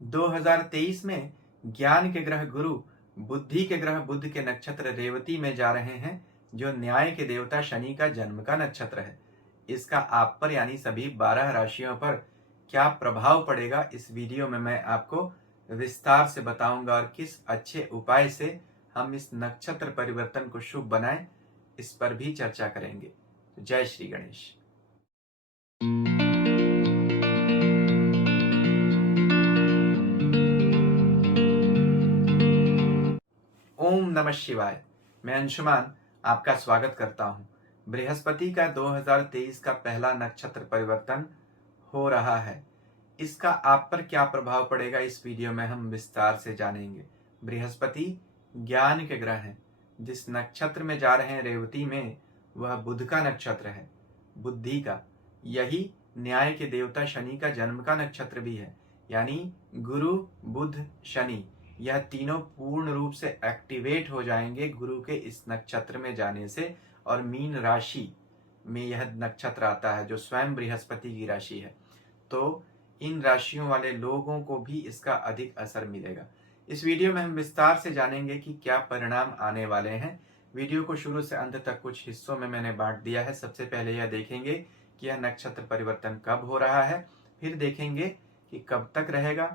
2023 में ज्ञान के ग्रह गुरु बुद्धि के ग्रह बुध के नक्षत्र रेवती में जा रहे हैं, जो न्याय के देवता शनि का जन्म का नक्षत्र है। इसका आप पर यानी सभी 12 राशियों पर क्या प्रभाव पड़ेगा, इस वीडियो में मैं आपको विस्तार से बताऊंगा और किस अच्छे उपाय से हम इस नक्षत्र परिवर्तन को शुभ बनाएं, इस पर भी चर्चा करेंगे। जय श्री गणेश। ओम नमः शिवाय। मैं अंशुमान आपका स्वागत करता हूं। बृहस्पति का 2023 का पहला नक्षत्र परिवर्तन हो रहा है। इसका आप पर क्या प्रभाव पड़ेगा, इस वीडियो में हम विस्तार से जानेंगे। बृहस्पति ज्ञान के ग्रह हैं। जिस नक्षत्र में जा रहे हैं रेवती में, वह बुध का नक्षत्र है, बुद्धि का। यही न्याय के देवता शनि का जन्म का नक्षत्र भी है, यानी गुरु बुध शनि, यह तीनों पूर्ण रूप से एक्टिवेट हो जाएंगे गुरु के इस नक्षत्र में जाने से। और मीन राशि में यह नक्षत्र आता है, जो स्वयं बृहस्पति की राशि है। तो इन राशियों वाले लोगों को भी इसका अधिक असर मिलेगा। इस वीडियो में हम विस्तार से जानेंगे कि क्या परिणाम आने वाले हैं। वीडियो को शुरू से अंत तक कुछ हिस्सों में मैंने बांट दिया है। सबसे पहले यह देखेंगे कि यह नक्षत्र परिवर्तन कब हो रहा है, फिर देखेंगे कि कब तक रहेगा,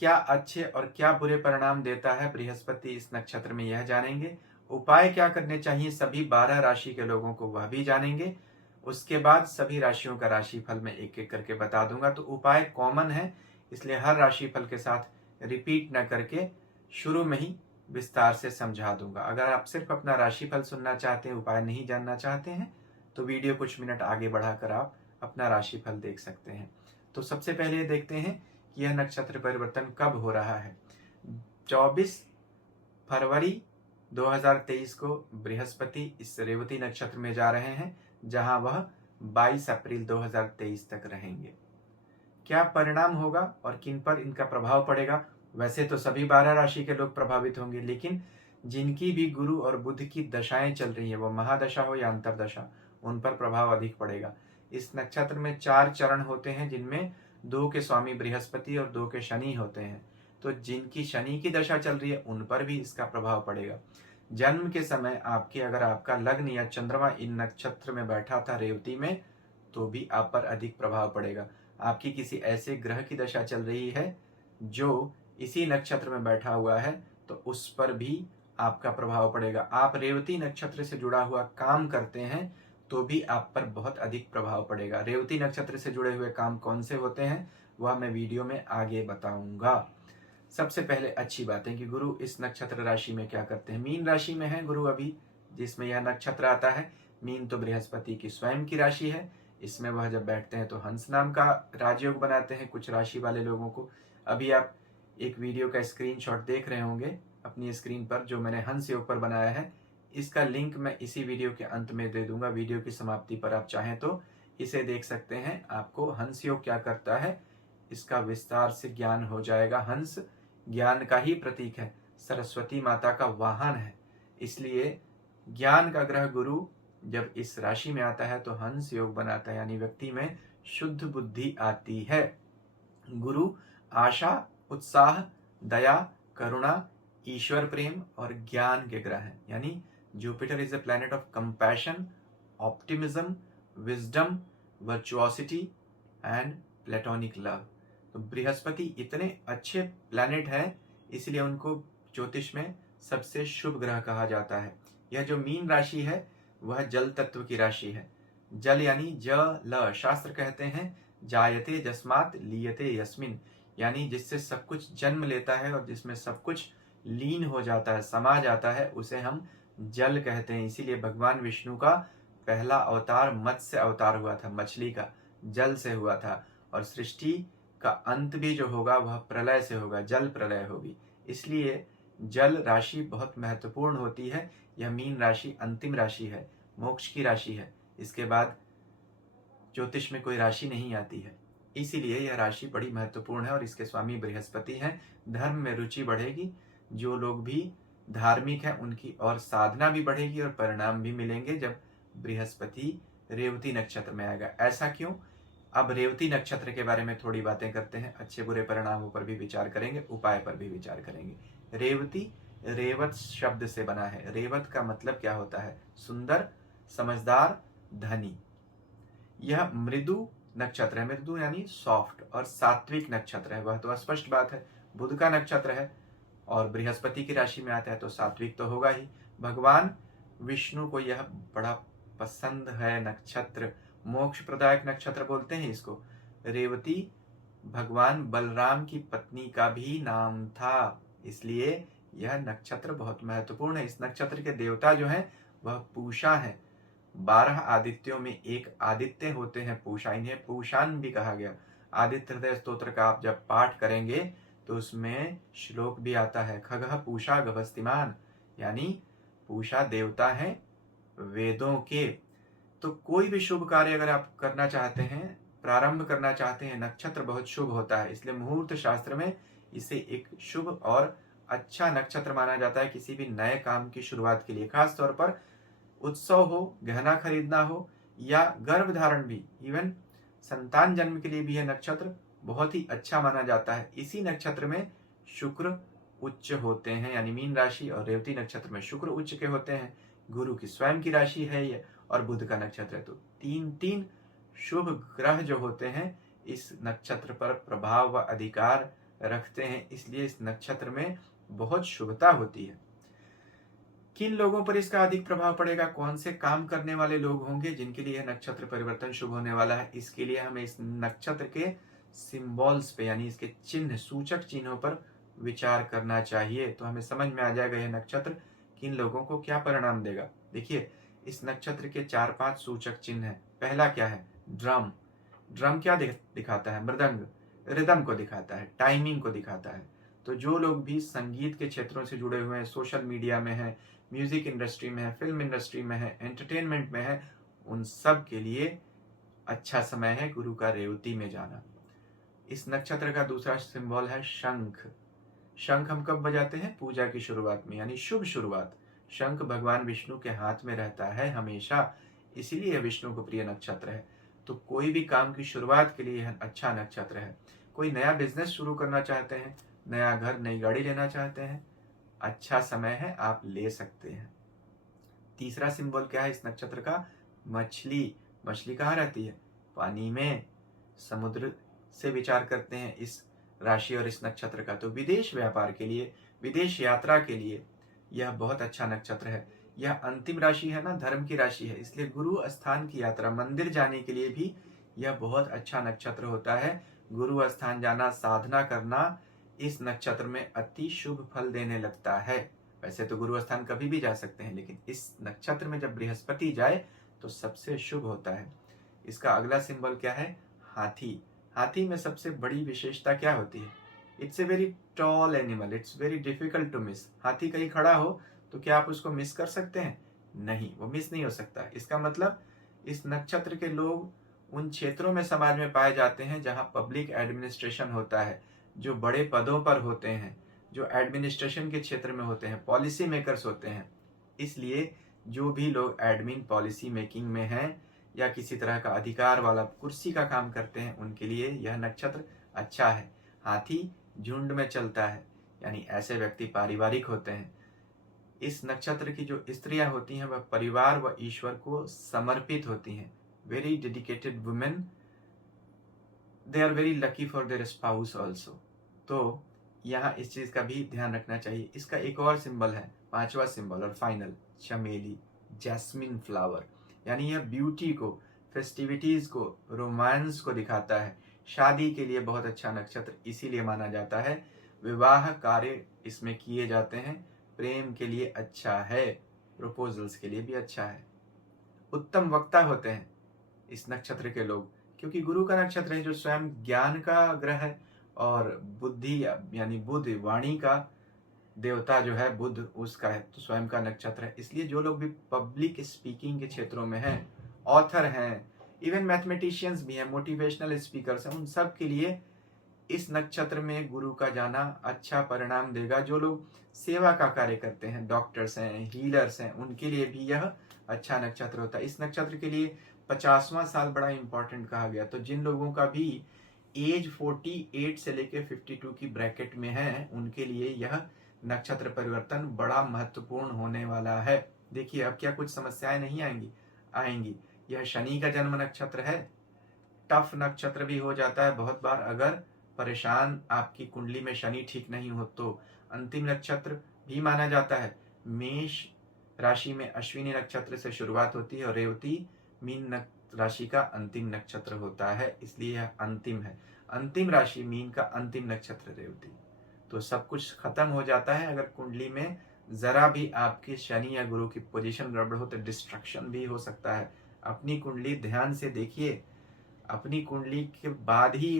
क्या अच्छे और क्या बुरे परिणाम देता है बृहस्पति इस नक्षत्र में, यह जानेंगे। उपाय क्या करने चाहिए सभी 12 राशि के लोगों को, वह भी जानेंगे। उसके बाद सभी राशियों का राशिफल मैं एक एक करके बता दूंगा। तो उपाय कॉमन है, इसलिए हर राशिफल के साथ रिपीट न करके शुरू में ही विस्तार से समझा दूंगा। अगर आप सिर्फ अपना राशिफल सुनना चाहते हैं, उपाय नहीं जानना चाहते हैं, तो वीडियो कुछ मिनट आगे बढ़ाकर आप अपना राशिफल देख सकते हैं। तो सबसे पहले देखते हैं कि यह नक्षत्र परिवर्तन कब हो रहा है। 24 फरवरी 2023 को बृहस्पति इस रेवती नक्षत्र में जा रहे हैं, जहां वह 22 अप्रैल 2023 तक रहेंगे। क्या परिणाम होगा और किन पर इनका प्रभाव पड़ेगा? वैसे तो सभी 12 राशि के लोग प्रभावित होंगे, लेकिन जिनकी भी गुरु और बुध की दशाएं चल रही है, वो महादशा हो या अंतरदशा, उन पर प्रभाव अधिक पड़ेगा। इस नक्षत्र में 4 चरण होते हैं, जिनमें 2 के स्वामी बृहस्पति और 2 के शनि होते हैं। तो जिनकी शनि की दशा चल रही है, उन पर भी इसका प्रभाव पड़ेगा। जन्म के समय आपके अगर आपका लग्न या चंद्रमा इन नक्षत्र में बैठा था रेवती में, तो भी आप पर अधिक प्रभाव पड़ेगा। आपकी किसी ऐसे ग्रह की दशा चल रही है जो इसी नक्षत्र में बैठा हुआ है, तो उस पर भी आपका प्रभाव पड़ेगा। आप रेवती नक्षत्र से जुड़ा हुआ काम करते हैं, तो भी आप पर बहुत अधिक प्रभाव पड़ेगा। रेवती नक्षत्र से जुड़े हुए काम कौन से होते हैं, वह मैं वीडियो में आगे बताऊंगा। सबसे पहले अच्छी बात है कि गुरु इस नक्षत्र राशि में क्या करते हैं। मीन राशि में है गुरु अभी, जिसमें यह नक्षत्र आता है। मीन तो बृहस्पति की स्वयं की राशि है। इसमें वह जब बैठते हैं तो हंस नाम का राजयोग बनाते हैं कुछ राशि वाले लोगों को। अभी आप एक वीडियो का स्क्रीनशॉट देख रहे होंगे अपनी स्क्रीन पर, जो मैंने हंस योग पर बनाया है। इसका लिंक मैं इसी वीडियो के अंत में दे दूंगा। वीडियो की समाप्ति पर आप चाहें तो इसे देख सकते हैं। आपको हंस योग क्या करता है, इसका विस्तार से ज्ञान हो जाएगा। हंस ज्ञान का ही प्रतीक है, सरस्वती माता का वाहन है। इसलिए ज्ञान का ग्रह गुरु जब इस राशि में आता है तो हंस योग बनाता है, यानी व्यक्ति में शुद्ध बुद्धि आती है। गुरु आशा, उत्साह, दया, करुणा, ईश्वर प्रेम और ज्ञान के ग्रह हैं। यानी Jupiter is a planet of compassion, optimism, wisdom, virtuosity and platonic love. तो बृहस्पति इतने अच्छे प्लैनेट हैं, इसलिए उनको ज्योतिष में सबसे शुभ ग्रह कहा जाता है। यह जो मीन राशि है, वह जल तत्व की राशि है। जल यानी जल, शास्त्र कहते हैं जायते जस्मात लीयते यस्मिन, यानी जिससे सब कुछ जन्म लेता है और जिसमें सब कुछ लीन हो जाता है, समा जाता है, उसे हम जल कहते हैं। इसीलिए भगवान विष्णु का पहला अवतार मत्स्य अवतार हुआ था, मछली का, जल से हुआ था। और सृष्टि का अंत भी जो होगा वह प्रलय से होगा, जल प्रलय होगी। इसलिए जल राशि बहुत महत्वपूर्ण होती है। यह मीन राशि अंतिम राशि है, मोक्ष की राशि है। इसके बाद ज्योतिष में कोई राशि नहीं आती है, इसीलिए यह राशि बड़ी महत्वपूर्ण है और इसके स्वामी बृहस्पति हैं। धर्म में रुचि बढ़ेगी, जो लोग भी धार्मिक हैं उनकी और साधना भी बढ़ेगी और परिणाम भी मिलेंगे जब बृहस्पति रेवती नक्षत्र में आएगा। ऐसा क्यों? अब रेवती नक्षत्र के बारे में थोड़ी बातें करते हैं। अच्छे बुरे परिणामों पर भी विचार करेंगे, उपाय पर भी विचार करेंगे। रेवती रेवत शब्द से बना है। रेवत का मतलब क्या होता है? सुंदर, समझदार, धनी। यह मृदु नक्षत्र है। मृदु यानी सॉफ्ट, और सात्विक नक्षत्र है, वह तो स्पष्ट बात है। बुध का नक्षत्र है और बृहस्पति की राशि में आता है तो सात्विक तो होगा ही। भगवान विष्णु को यह बड़ा पसंद है नक्षत्र। मोक्ष प्रदायक नक्षत्र बोलते हैं इसको। रेवती भगवान बलराम की पत्नी का भी नाम था, इसलिए यह नक्षत्र बहुत महत्वपूर्ण है। इस नक्षत्र के देवता जो हैं वह पूषा है। 12 आदित्यों में एक आदित्य होते हैं पूषा, इन्हें पूषान भी कहा गया। आदित्य हृदय स्तोत्र का आप जब पाठ करेंगे तो उसमें श्लोक भी आता है, खगः पूषा गभस्तिमान, यानी पूषा देवता है वेदों के। तो कोई भी शुभ कार्य अगर आप करना चाहते हैं, प्रारंभ करना चाहते हैं, नक्षत्र बहुत शुभ होता है, इसलिए मुहूर्त शास्त्र में इसे एक शुभ और अच्छा नक्षत्र माना जाता है किसी भी नए काम की शुरुआत के लिए। खास तौर पर उत्सव हो, गहना खरीदना हो, या गर्भ धारण भी, इवन संतान जन्म के लिए भी यह नक्षत्र बहुत ही अच्छा माना जाता है। इसी नक्षत्र में शुक्र उच्च होते हैं, यानी मीन राशि और रेवती नक्षत्र में शुक्र उच्च के होते हैं। गुरु की स्वयं की राशि है ये, और बुध का नक्षत्र है। तो तीन तीन शुभ ग्रह जो होते हैं इस नक्षत्र पर प्रभाव व अधिकार रखते हैं, इसलिए इस नक्षत्र में बहुत शुभता होती है। किन लोगों पर इसका अधिक प्रभाव पड़ेगा? कौन से काम करने वाले लोग होंगे जिनके लिए यह नक्षत्र परिवर्तन शुभ होने वाला है? इसके लिए हमें इस नक्षत्र के सिंबल्स पे, यानी इसके चिन्ह, सूचक चिन्हों पर विचार करना चाहिए, तो हमें समझ में आ जाएगा यह नक्षत्र किन लोगों को क्या परिणाम देगा। देखिए, इस नक्षत्र के 4-5 सूचक चिन्ह हैं। पहला क्या है? ड्रम। ड्रम क्या दिखाता है? मृदंग, रिदम को दिखाता है, टाइमिंग को दिखाता है। तो जो लोग भी संगीत के क्षेत्रों से जुड़े हुए हैं, सोशल मीडिया में हैं, म्यूजिक इंडस्ट्री में है, फिल्म इंडस्ट्री में है, एंटरटेनमेंट में है, उन सब के लिए अच्छा समय है गुरु का रेवती में जाना। इस नक्षत्र का दूसरा सिंबल है शंख। शंख हम कब बजाते हैं? पूजा की शुरुआत में, यानी शुभ शुरुआत। शंख भगवान विष्णु के हाथ में रहता है हमेशा, इसीलिए विष्णु को प्रिय नक्षत्र है। तो कोई भी काम की शुरुआत के लिए यह अच्छा नक्षत्र है। कोई नया बिजनेस शुरू करना चाहते हैं, नया घर, नई गाड़ी लेना चाहते हैं, अच्छा समय है, आप ले सकते हैं। तीसरा सिंबल क्या है इस नक्षत्र का? मछली। मछली कहाँ रहती है? पानी में। समुद्र से विचार करते हैं इस राशि और इस नक्षत्र का, तो विदेश व्यापार के लिए, विदेश यात्रा के लिए यह बहुत अच्छा नक्षत्र है। यह अंतिम राशि है ना, धर्म की राशि है, इसलिए गुरु स्थान की यात्रा, मंदिर जाने के लिए भी यह बहुत अच्छा नक्षत्र होता है। गुरु स्थान जाना, साधना करना इस नक्षत्र में अति शुभ फल देने लगता है। वैसे तो गुरु स्थान कभी भी जा सकते हैं, लेकिन इस नक्षत्र में जब बृहस्पति जाए तो सबसे शुभ होता है। इसका अगला सिंबल क्या है? हाथी। हाथी में सबसे बड़ी विशेषता क्या होती है? It's a very tall animal, it's very difficult to miss. हाथी कहीं खड़ा हो तो क्या आप उसको मिस कर सकते हैं? नहीं, वो मिस नहीं हो सकता। इसका मतलब इस नक्षत्र के लोग उन क्षेत्रों में समाज में पाए जाते हैं जहां पब्लिक एडमिनिस्ट्रेशन होता है, जो बड़े पदों पर होते हैं, जो एडमिनिस्ट्रेशन के क्षेत्र में होते हैं, पॉलिसी मेकर्स होते हैं। इसलिए जो भी लोग एडमिन पॉलिसी मेकिंग में हैं या किसी तरह का अधिकार वाला कुर्सी का काम करते हैं, उनके लिए यह नक्षत्र अच्छा है। हाथी झुंड में चलता है, यानी ऐसे व्यक्ति पारिवारिक होते हैं। इस नक्षत्र की जो स्त्रियां होती हैं वह परिवार व ईश्वर को समर्पित होती हैं। Very dedicated women, they are very lucky for their spouse also. तो यहाँ इस चीज का भी ध्यान रखना चाहिए। इसका एक और सिंबल है, पांचवा सिंबल और फाइनल, चमेली, जैस्मिन फ्लावर, यानी यह ब्यूटी को, फेस्टिविटीज को, रोमांस को दिखाता है। शादी के लिए बहुत अच्छा नक्षत्र इसीलिए माना जाता है। विवाह कार्य इसमें किए जाते हैं। प्रेम के लिए अच्छा है, प्रपोजल्स के लिए भी अच्छा है। उत्तम वक्ता होते हैं इस नक्षत्र के लोग, क्योंकि गुरु का नक्षत्र है जो स्वयं ज्ञान का ग्रह है, और बुद्धि यानी बुध, वाणी का देवता जो है बुध, उसका है, तो स्वयं का नक्षत्र है। इसलिए जो लोग भी पब्लिक स्पीकिंग के क्षेत्रों में हैं, ऑथर हैं, इवन मैथमेटिशियंस भी हैं, मोटिवेशनल स्पीकर्स हैं, उन सब के लिए इस नक्षत्र में गुरु का जाना अच्छा परिणाम देगा। जो लोग सेवा का कार्य करते हैं, डॉक्टर्स हैं, हीलर्स हैं, उनके लिए भी यह अच्छा नक्षत्र होता है। इस नक्षत्र के लिए 50वां साल बड़ा इंपॉर्टेंट कहा गया। तो जिन लोगों का भी एज 48 से लेकर 52 की ब्रैकेट में है, उनके लिए यह नक्षत्र परिवर्तन बड़ा महत्वपूर्ण होने वाला है। देखिए अब क्या कुछ समस्याएं नहीं आएंगी। यह शनि का जन्म नक्षत्र है, टफ नक्षत्र भी हो जाता है बहुत बार अगर परेशान आपकी कुंडली में शनि ठीक नहीं हो तो। अंतिम नक्षत्र भी माना जाता है। मेष राशि में अश्विनी नक्षत्र से शुरुआत होती है और रेवती मीन राशि का अंतिम नक्षत्र होता है, इसलिए यह अंतिम है। अंतिम राशि मीन का अंतिम नक्षत्र रेवती। तो सब कुछ खत्म हो जाता है अगर कुंडली में जरा भी आपकी शनि या गुरु की पोजीशन गड़बड़ हो तो डिस्ट्रक्शन भी हो सकता है। अपनी कुंडली ध्यान से देखिए, अपनी कुंडली के बाद ही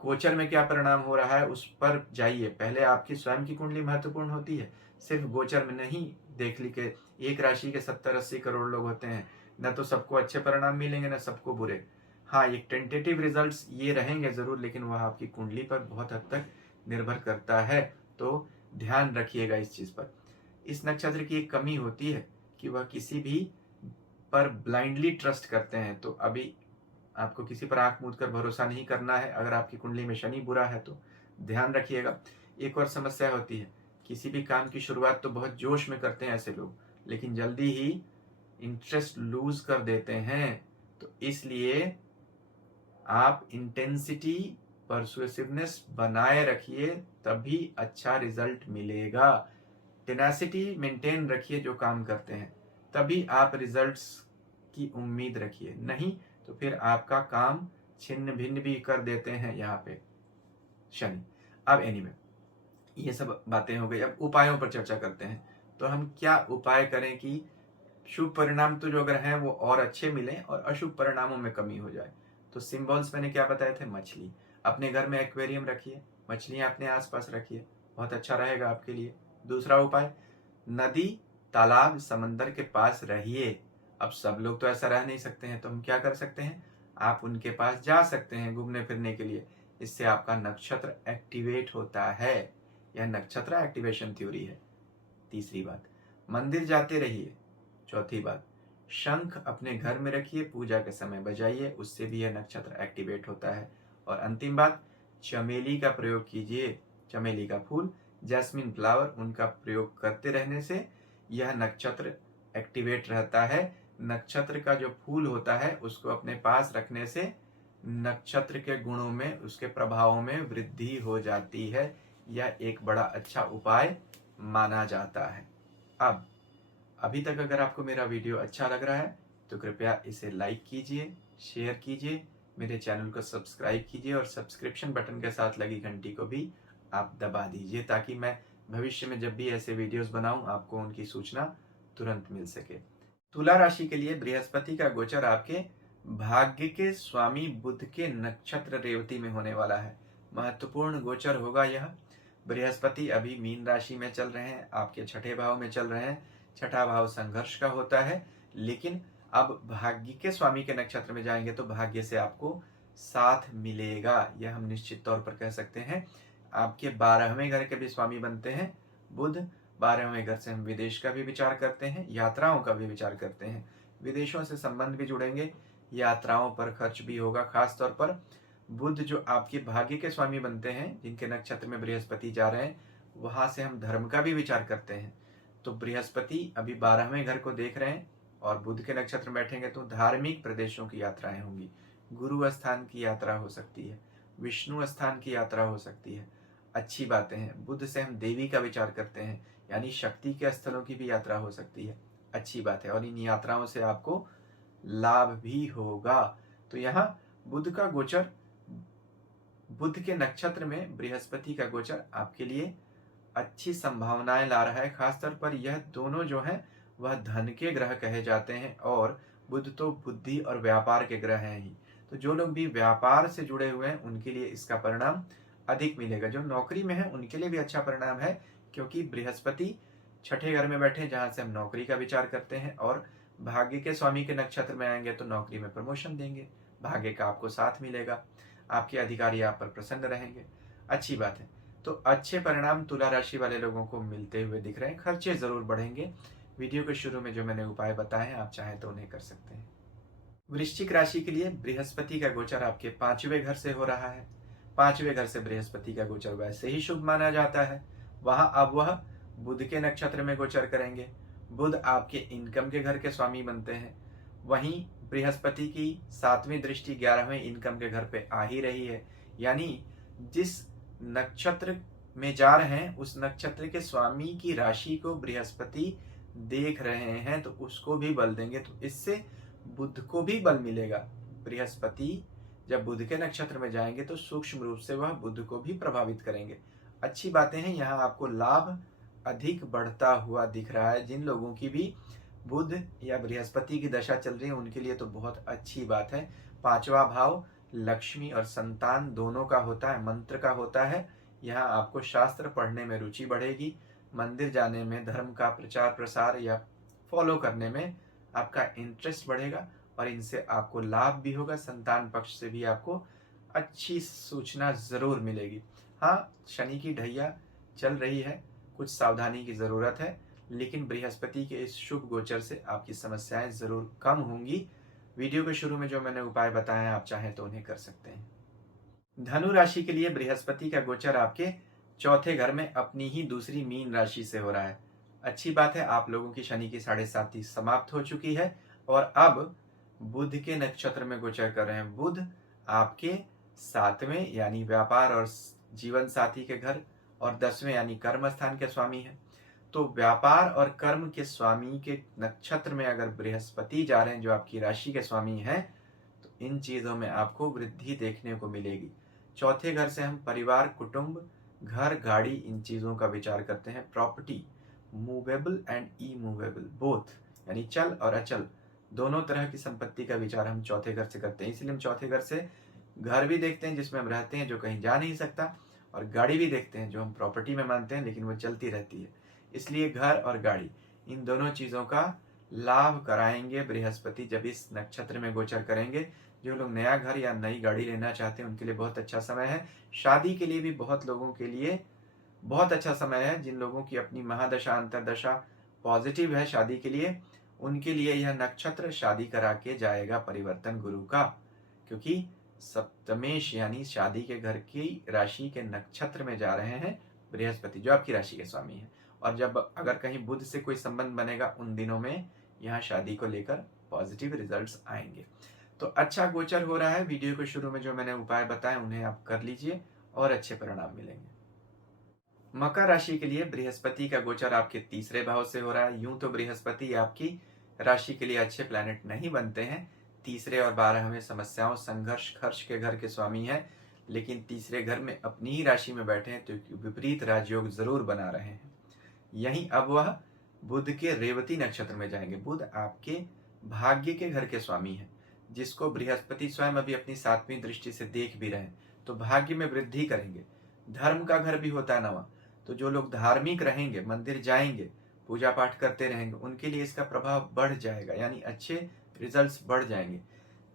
गोचर में क्या परिणाम हो रहा है उस पर जाइए। पहले आपकी स्वयं की कुंडली महत्वपूर्ण होती है, सिर्फ गोचर में नहीं। देख ली के एक राशि के 70-80 करोड़ लोग होते हैं, न तो सबको अच्छे परिणाम मिलेंगे न सबको बुरे। हाँ, ये टेंटेटिव रिजल्ट्स ये रहेंगे जरूर, लेकिन वह आपकी कुंडली पर बहुत हद तक निर्भर करता है। तो ध्यान रखिएगा इस चीज पर। इस नक्षत्र की एक कमी होती है कि वह किसी भी पर ब्लाइंडली ट्रस्ट करते हैं। तो अभी आपको किसी पर आंख मूंद कर भरोसा नहीं करना है। अगर आपकी कुंडली में शनि बुरा है तो ध्यान रखिएगा। एक और समस्या होती है, किसी भी काम की शुरुआत तो बहुत जोश में करते हैं ऐसे लोग, लेकिन जल्दी ही इंटरेस्ट लूज कर देते हैं। तो इसलिए आप इंटेंसिटी, परसुएसिवनेस बनाए रखिए, तभी अच्छा रिजल्ट मिलेगा। टेनासिटी मेंटेन रखिए जो काम करते हैं, तभी आप रिजल्ट्स की उम्मीद रखिए। नहीं तो फिर आपका काम छिन्न भिन्न भी कर देते हैं यहाँ पे शनि। अब एनीवे ये सब बातें हो गई, अब उपायों पर चर्चा करते हैं। तो हम क्या उपाय करें कि शुभ परिणाम तो जो अगर हैं वो और अच्छे मिलें और अशुभ परिणामों में कमी हो जाए। तो सिंबल्स मैंने क्या बताए थे, मछली अपने घर में एक्वेरियम रखिए, मछलियां अपने आसपास रखिए, बहुत अच्छा रहेगा आपके लिए। दूसरा उपाय, नदी तालाब समंदर के पास रहिए। अब सब लोग तो ऐसा रह नहीं सकते हैं, तो हम क्या कर सकते हैं, आप उनके पास जा सकते हैं घूमने फिरने के लिए। इससे आपका नक्षत्र एक्टिवेट होता है। यह नक्षत्र एक्टिवेशन थ्योरी है। तीसरी बात, मंदिर जाते रहिए। चौथी बात, शंख अपने घर में रखिए, पूजा के समय बजाइए, उससे भी यह नक्षत्र एक्टिवेट होता है। और अंतिम बात, चमेली का प्रयोग कीजिए। चमेली का फूल, जैस्मिन फ्लावर, उनका प्रयोग करते रहने से यह नक्षत्र एक्टिवेट रहता है। नक्षत्र का जो फूल होता है उसको अपने पास रखने से नक्षत्र के गुणों में, उसके प्रभावों में वृद्धि हो जाती है। यह एक बड़ा अच्छा उपाय माना जाता है। अब अभी तक अगर आपको मेरा वीडियो अच्छा लग रहा है तो कृपया इसे लाइक कीजिए, शेयर कीजिए, मेरे चैनल को सब्सक्राइब कीजिए और सब्सक्रिप्शन बटन के साथ लगी घंटी को भी आप दबा दीजिए, ताकि मैं भविष्य में जब भी ऐसे वीडियोस बनाऊं आपको उनकी सूचना तुरंत मिल सके। तुला राशि के लिए बृहस्पति का गोचर आपके भाग्य के स्वामी बुध के नक्षत्र रेवती में होने वाला है। महत्वपूर्ण गोचर होगा यह। बृहस्पति अभी मीन राशि में चल रहे हैं, आपके छठे भाव में चल रहे हैं। छठा भाव संघर्ष का होता है, लेकिन अब भाग्य के स्वामी के नक्षत्र में जाएंगे तो भाग्य से आपको साथ मिलेगा, यह हम निश्चित तौर पर कह सकते हैं। आपके 12वें घर के भी स्वामी बनते हैं बुध। 12वें घर से हम विदेश का भी विचार करते हैं, यात्राओं का भी विचार करते हैं। विदेशों से संबंध भी जुड़ेंगे, यात्राओं पर खर्च भी होगा। खास तौर पर बुध जो आपके भाग्य के स्वामी बनते हैं, जिनके नक्षत्र में बृहस्पति जा रहे हैं, वहां से हम धर्म का भी विचार करते हैं। तो बृहस्पति अभी 12वें घर को देख रहे हैं और बुध के नक्षत्र में बैठेंगे तो धार्मिक प्रदेशों की यात्राएं होंगी। गुरु स्थान की यात्रा हो सकती है, विष्णु स्थान की यात्रा हो सकती है। अच्छी बातें हैं। बुध से हम देवी का विचार करते हैं, यानी शक्ति के स्थलों की भी यात्रा हो सकती है। अच्छी बात है, और इन यात्राओं से आपको लाभ भी होगा। तो यहाँ बुध का गोचर, बुध के नक्षत्र में बृहस्पति का गोचर आपके लिए अच्छी संभावनाएं ला रहा है। खासतौर पर यह दोनों जो हैं वह धन के ग्रह कहे जाते हैं, और बुध तो बुद्धि और व्यापार के ग्रह हैं ही। तो जो लोग भी व्यापार से जुड़े हुए हैं उनके लिए इसका परिणाम अधिक मिलेगा। जो नौकरी में है उनके लिए भी अच्छा परिणाम है, क्योंकि बृहस्पति छठे घर में बैठे जहां से हम नौकरी का विचार करते हैं, और भाग्य के स्वामी के नक्षत्र में आएंगे तो नौकरी में प्रमोशन देंगे, भाग्य का आपको साथ मिलेगा, आपके अधिकारी आप पर प्रसन्न रहेंगे। अच्छी बात है। तो अच्छे परिणाम तुला राशि वाले लोगों को मिलते हुए दिख रहे हैं। खर्चे जरूर बढ़ेंगे। वीडियो के शुरू में जो मैंने उपाय बताए हैं, आप चाहें तो उन्हें कर सकते हैं। वृश्चिक राशि के लिए बृहस्पति का गोचर आपके 5वें घर से हो रहा है। 5वें घर से बृहस्पति का गोचर वैसे ही शुभ माना जाता है। वहां अब वह बुध के नक्षत्र में गोचर करेंगे। बुध आपके इनकम के घर के स्वामी बनते हैं। वहीं बृहस्पति की 7वीं दृष्टि 11वें इनकम के घर पे आ ही रही है, यानी जिस नक्षत्र में जा रहे हैं उस नक्षत्र के स्वामी की राशि को बृहस्पति देख रहे हैं, तो उसको भी बल देंगे, तो इससे बुध को भी बल मिलेगा। बृहस्पति जब बुध के नक्षत्र में जाएंगे तो सूक्ष्म रूप से वह बुध को भी प्रभावित करेंगे। अच्छी बातें हैं, यहाँ आपको लाभ अधिक बढ़ता हुआ दिख रहा है। जिन लोगों की भी बुध या बृहस्पति की दशा चल रही है उनके लिए तो बहुत अच्छी बात है। 5वां भाव लक्ष्मी और संतान दोनों का होता है, मंत्र का होता है। यहाँ आपको शास्त्र पढ़ने में रुचि बढ़ेगी, मंदिर जाने में, धर्म का प्रचार प्रसार या फॉलो करने में आपका इंटरेस्ट बढ़ेगा और इनसे आपको लाभ भी होगा। संतान पक्ष से भी आपको अच्छी सूचना जरूर मिलेगी। हाँ, शनि की ढैया चल रही है, कुछ सावधानी की जरूरत है, लेकिन बृहस्पति के इस शुभ गोचर से आपकी समस्याएं जरूर कम होंगी। वीडियो के शुरू में जो मैंने उपाय बताए आप चाहें तो उन्हें कर सकते हैं। धनु राशि के लिए बृहस्पति का गोचर आपके 4थे घर में अपनी ही दूसरी मीन राशि से हो रहा है। अच्छी बात है, आप लोगों की शनि की 7.5 समाप्त हो चुकी है और अब बुध के नक्षत्र में गोचर कर रहे हैं। बुध आपके 7वें यानी व्यापार और जीवन साथी के घर और 10वें यानी कर्म स्थान के स्वामी है। तो व्यापार और कर्म के स्वामी के नक्षत्र में अगर बृहस्पति जा रहे हैं जो आपकी राशि के स्वामी हैं, तो इन चीजों में आपको वृद्धि देखने को मिलेगी। 4थे घर से हम परिवार, कुटुंब, घर, गाड़ी, इन चीजों का विचार करते हैं। Property, movable and immovable both, यानी चल और अचल दोनों तरह की संपत्ति का विचार हम 4थे घर से करते हैं। इसलिए हम 4थे घर से घर भी देखते हैं जिसमें हम रहते हैं, जो कहीं जा नहीं सकता, और गाड़ी भी देखते हैं जो हम प्रॉपर्टी में मानते हैं लेकिन वो चलती रहती है। इसलिए घर और गाड़ी, इन दोनों चीजों का लाभ कराएंगे बृहस्पति जब इस नक्षत्र में गोचर करेंगे। जो लोग नया घर या नई गाड़ी लेना चाहते हैं उनके लिए बहुत अच्छा समय है। शादी के लिए भी बहुत लोगों के लिए बहुत अच्छा समय है। जिन लोगों की अपनी महादशा अंतरदशा पॉजिटिव है शादी के लिए, उनके लिए यह नक्षत्र शादी करा के जाएगा परिवर्तन गुरु का, क्योंकि सप्तमेश यानी शादी के घर की राशि के नक्षत्र में जा रहे हैं बृहस्पति जो आपकी राशि के स्वामी है। और जब अगर कहीं बुध से कोई संबंध बनेगा उन दिनों में यहाँ शादी को लेकर पॉजिटिव रिजल्ट्स आएंगे। तो अच्छा गोचर हो रहा है। वीडियो के शुरू में जो मैंने उपाय बताए उन्हें आप कर लीजिए और अच्छे परिणाम मिलेंगे। मकर राशि के लिए बृहस्पति का गोचर आपके 3रे भाव से हो रहा है। यूं तो बृहस्पति आपकी राशि के लिए अच्छे प्लैनेट नहीं बनते हैं। 3रे और 12वें समस्याओं, संघर्ष, खर्च के घर के स्वामी हैं, लेकिन 3रे घर में अपनी ही राशि में बैठे हैं तो विपरीत राजयोग जरूर बना रहे हैं। यहीं अब वह बुध के रेवती नक्षत्र में जाएंगे। बुध आपके भाग्य के घर के स्वामी हैं, जिसको बृहस्पति स्वयं अभी अपनी 7वीं दृष्टि से देख भी रहे हैं, तो भाग्य में वृद्धि करेंगे। धर्म का घर भी होता है नवा, तो जो लोग धार्मिक रहेंगे, मंदिर जाएंगे, पूजा पाठ करते रहेंगे, उनके लिए इसका प्रभाव बढ़ जाएगा, यानी अच्छे रिजल्ट्स बढ़ जाएंगे।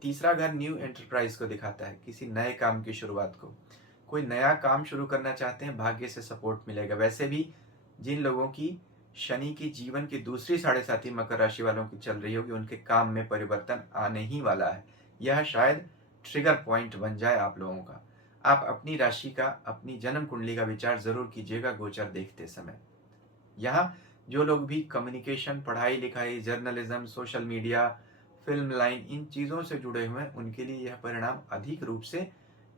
3रा घर न्यू एंटरप्राइज को दिखाता है, किसी नए काम की शुरुआत को। कोई नया काम शुरू करना चाहते हैं, भाग्य से सपोर्ट मिलेगा। वैसे भी जिन लोगों की शनि की जीवन की दूसरी 7.5 मकर राशि वालों की चल रही होगी, उनके काम में परिवर्तन आने ही वाला है। यह शायद ट्रिगर पॉइंट बन जाए आप लोगों का। आप अपनी राशि का, अपनी जन्म कुंडली का विचार जरूर कीजिएगा गोचर देखते समय। यहाँ जो लोग भी कम्युनिकेशन, पढ़ाई लिखाई, journalism, social media, film line, इन चीज़ों से जुड़े हुए हैं, उनके लिए यह परिणाम अधिक रूप से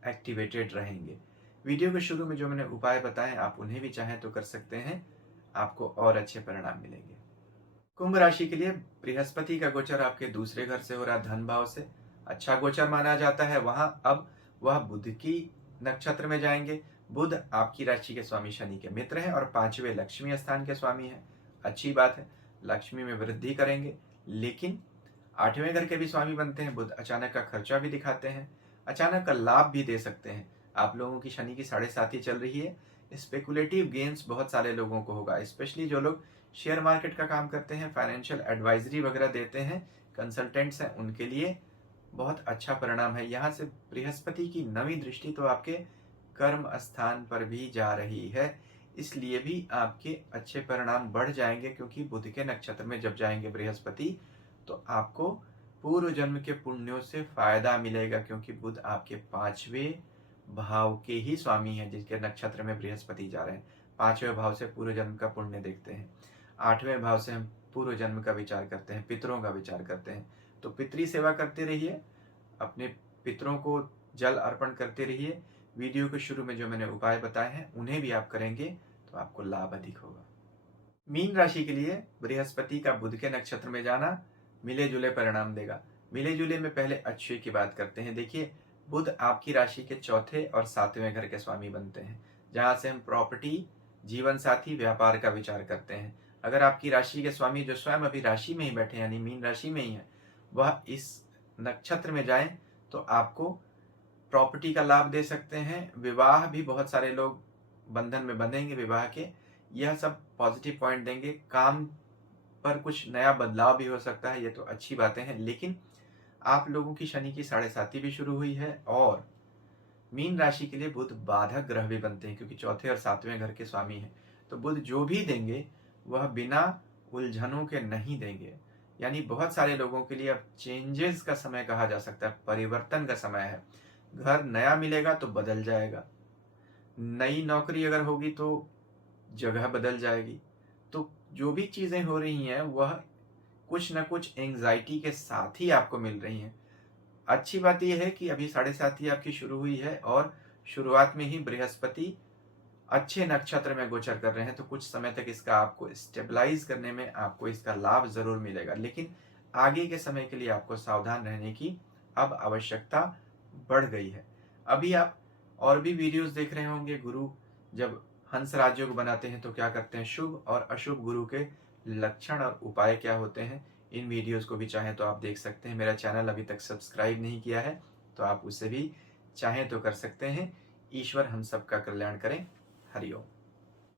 एक्टिवेटेड रहेंगे। वीडियो के शुरू में जो मैंने उपाय बताए आप उन्हें भी चाहें तो कर सकते हैं, आपको और अच्छे परिणाम मिलेंगे। कुंभ राशि के लिए बृहस्पति का गोचर आपके 2रे घर से हो रहा, धन भाव से अच्छा गोचर माना जाता है। वहां अब वह बुध की नक्षत्र में जाएंगे। बुध आपकी राशि के स्वामी शनि के मित्र हैं और 5वें लक्ष्मी स्थान के स्वामी हैं। अच्छी बात है, लक्ष्मी में वृद्धि करेंगे, लेकिन 8वें घर के भी स्वामी बनते हैं। बुध अचानक का खर्चा भी दिखाते हैं, अचानक का लाभ भी दे सकते हैं। आप लोगों की शनि की 7.5 चल रही है, स्पेकुलेटिव गेन्स बहुत सारे लोगों को होगा, स्पेशली जो लोग शेयर मार्केट का काम करते हैं, फाइनेंशियल एडवाइजरी वगैरह देते हैं, कंसल्टेंट्स हैं, उनके लिए बहुत अच्छा परिणाम है। यहाँ से बृहस्पति की 9वीं दृष्टि तो आपके कर्म स्थान पर भी जा रही है, इसलिए भी आपके अच्छे परिणाम बढ़ जाएंगे, क्योंकि बुध के नक्षत्र में जब जाएंगे बृहस्पति तो आपको पूर्व जन्म के पुण्यों से फायदा मिलेगा, क्योंकि बुध आपके 5वें भाव के ही स्वामी हैं, जिसके नक्षत्र में बृहस्पति जा रहे हैं। 5वें भाव से पूर्व जन्म का पुण्य देखते हैं। 8वें भाव से हम पूर्व जन्म का विचार करते हैं, पितरों का विचार करते हैं। तो पितृ सेवा करते रहिए, अपने पितरों को जल अर्पण करते रहिए। वीडियो के शुरू में जो मैंने उपाय बताए हैं उन्हें भी आप करेंगे तो आपको लाभ अधिक होगा। मीन राशि के लिए बृहस्पति का बुध के नक्षत्र में जाना मिले जुले परिणाम देगा। मिले जुले में पहले अच्छे की बात करते हैं। देखिए, बुध आपकी राशि के चौथे और 7वें घर के स्वामी बनते हैं, जहां से हम प्रॉपर्टी, जीवन साथी, व्यापार का विचार करते हैं। अगर आपकी राशि के स्वामी जो स्वयं अभी राशि में ही बैठे यानी मीन राशि में ही है, वह इस नक्षत्र में जाएं तो आपको प्रॉपर्टी का लाभ दे सकते हैं। विवाह भी बहुत सारे लोग बंधन में बंधेंगे विवाह के, यह सब पॉजिटिव पॉइंट देंगे। काम पर कुछ नया बदलाव भी हो सकता है, ये तो अच्छी बातें हैं। लेकिन आप लोगों की शनि की 7.5 भी शुरू हुई है और मीन राशि के लिए बुध बाधक ग्रह भी बनते हैं, क्योंकि चौथे और 7वें घर के स्वामी हैं। तो बुध जो भी देंगे वह बिना उलझनों के नहीं देंगे। यानी बहुत सारे लोगों के लिए अब चेंजेस का समय कहा जा सकता है, परिवर्तन का समय है। घर नया मिलेगा तो बदल जाएगा, नई नौकरी अगर होगी तो जगह बदल जाएगी। तो जो भी चीजें हो रही हैं वह कुछ न कुछ एंग्जाइटी के साथ ही आपको मिल रही हैं। अच्छी बात यह है कि अभी 7.5 आपकी शुरू हुई है और शुरुआत में ही बृहस्पति अच्छे नक्षत्र में गोचर कर रहे हैं, तो कुछ समय तक इसका आपको स्टेबलाइज करने में आपको इसका लाभ जरूर मिलेगा। लेकिन आगे के समय के लिए आपको सावधान रहने की अब आवश्यकता बढ़ गई है। अभी आप और भी वीडियोस देख रहे होंगे, गुरु जब हंस राजयोग बनाते हैं तो क्या करते हैं, शुभ और अशुभ गुरु के लक्षण और उपाय क्या होते हैं। इन वीडियोस को भी चाहें तो आप देख सकते हैं। मेरा चैनल अभी तक सब्सक्राइब नहीं किया है तो आप उसे भी चाहें तो कर सकते हैं। ईश्वर हम सबका कल्याण करें। हरिओम।